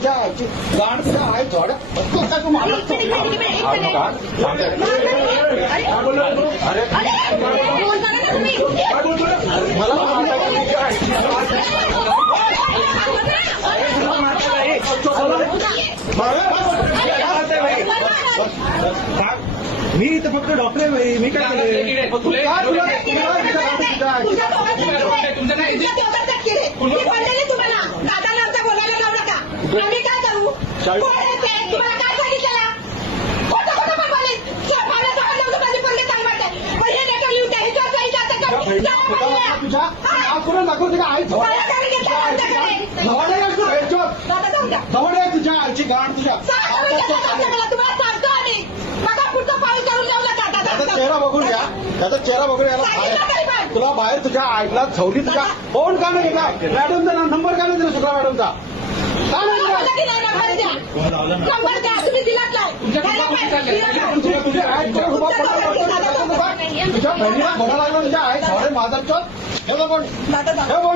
तुझ्या आईची गाण तुझ्या आई झोड तू मला मी इथं फक्त डॉक्टर आहे. मी काय तुम्हाला दादाला आमचा बोलायला लावलं का? आम्ही काय करू? तुम्हाला काय सांगितलं? खोटं खोटं पण बोलेल. माझ्या समजलं माझी पोरगी चांगली वाटते. पहिले लेटर लिहून द्या. हिच्यावर जायचं आता तुझ्या आई झोड तुझ्या आईची गाण तुझ्या तुम्हाला सांगतो आम्ही मग पुढचं पाऊल करून जाऊ नका. त्याचा चेहरा बघून घ्या. त्याचा चेहरा बघून याला तुला बाहेर तुझ्या आईला झवली तुझ्या फोन का नाही घेतला? मॅडमचा नंबर का नाही दिला? शुक्ला मॅडमचा का नाही दिला? नंबर द्या. तुम्ही दिलाच नाही. तुझ्या आईच्या तुझ्या बहिणीला घोडा लागला तुझ्या आई झवडे माझा चोत हे बघून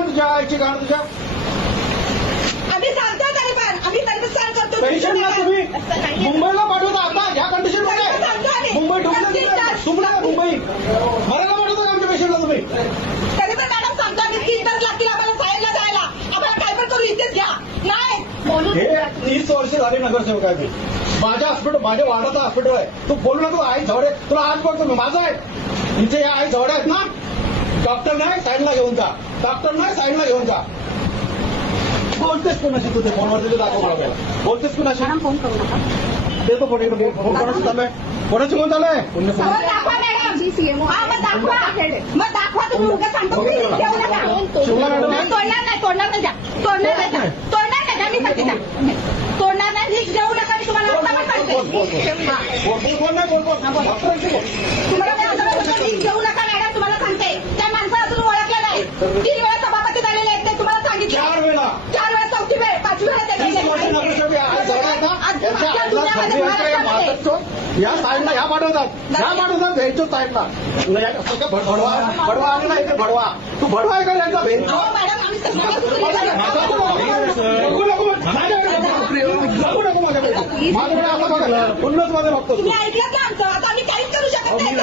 तुझ्या आईची गाण तुझ्या आम्ही सांगतो तरी पण आम्ही तरी सांग करतो. पेशंटला तुम्ही मुंबईला पाठवता आता ह्या कंडिशनमध्ये मुंबई तुम्हाला मुंबई मरायला पाठवता का आमच्या पेशंटला तुम्ही? तरी पण मॅडम सांगतो आम्ही 3 तास लागतील आम्हाला साईडला जायला. आम्हाला काय पण करू इथेच घ्या. नाही हे 30 वर्ष झाले नगरसेवक आहे. माझ्या हॉस्पिटल माझ्या वार्डाचं हॉस्पिटल आहे. तू बोलू ना तू आई झवडे तुला आज बघतो मी माझा आहे. तुमचे या आई झवडे आहेत ना? डॉक्टर नाही साईडला घेऊन जा. डॉक्टर नाही साईडला घेऊन जा. बोलतेस कोणाशी तुझे फोनवर तुझे दाखव मला बोलतेस कोणाशी? फोन करू नका. देतो फोन फोन कोणाशी चालू कोणाची फोन चालू आहे? दाखवा मॅडम. मग दाखवा तुम्ही उगाच सांगतो ठेवू नका. शिवला मॅडम तोडणार नाही तोडणार नाही द्या. तोडणार नाही द्या. तोडणार नाही द्या. मी सांगते द्या. तोडणार नाही रिस्क देऊ नका. मी तुम्हाला आता पण सांगते. तुम्हाला रिस्क देऊ नका मॅडम. तुम्हाला सांगते त्या माणसाला अजून ओळखलं नाही. 3 वेळा सभापती झालेले आहेत ते तुम्हाला सांगितलं. 4 वेळा 4थी वेळ 5वी वेळा या साईडला ह्या पाठवतात भेंचो साईडला भडवा भडवा आले ना इथे भडवा तू भडवा आहे का यांचा भेंचो माझ्याकडे आता बघा पुन्हाच मध्ये बघतो तुम्ही ऐकलं का आमचं? आता आम्ही काहीच करू शकत नाही.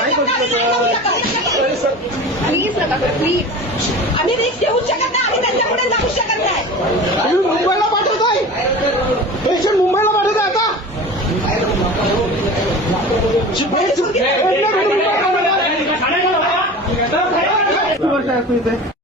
प्लीज आम्ही रिस्क घेऊ शकत नाही. आम्ही त्यांच्या पुढे जाऊ शकत नाही. तुम्ही मुंबईला पाठवताय पेशंट मुंबईला पाठवताय आता वर्ष आहे तू इथे